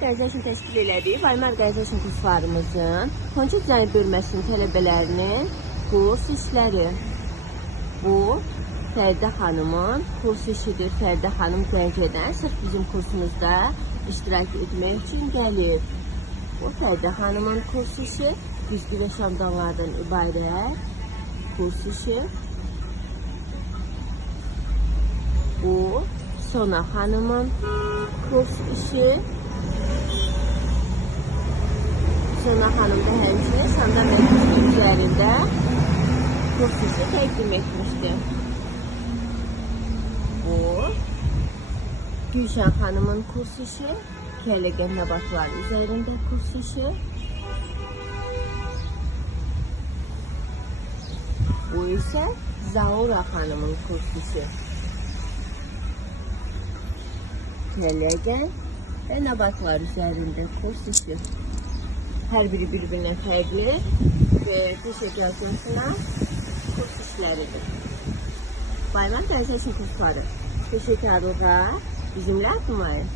Organization təşkil elədik. Bayram Organization kurslarımızın Xonca dizayn bölməsinin tələbələrinin kurs işləri. Bu Fərdə xanımın kurs işidir. Fərdə xanım Gəncədən sırf bizim kursumuzda iştirak etmək üçün gəlib. Bu Fərdə xanımın kurs işi güzgü və şamdanlardan ibarət kurs işi. Bu Sona xanımın kurs işi. Sona xanım da həmçinin şamdan və güzgü üzərində kurs işi təqdim etmişdir. Bu Gülşən xanımın kurs işi. Kərləgən nəbatlar üzərində kurs işi. Bu isə Zaura xanımın kurs işi. Kərləgən və nəbatlar üzərində kurs işi. Hər biri bir-birinə fərqli və teşekkürləşməsinə kurs işləridir. Bayram Organization kursları teşekkürlüğe bizimle atmayın.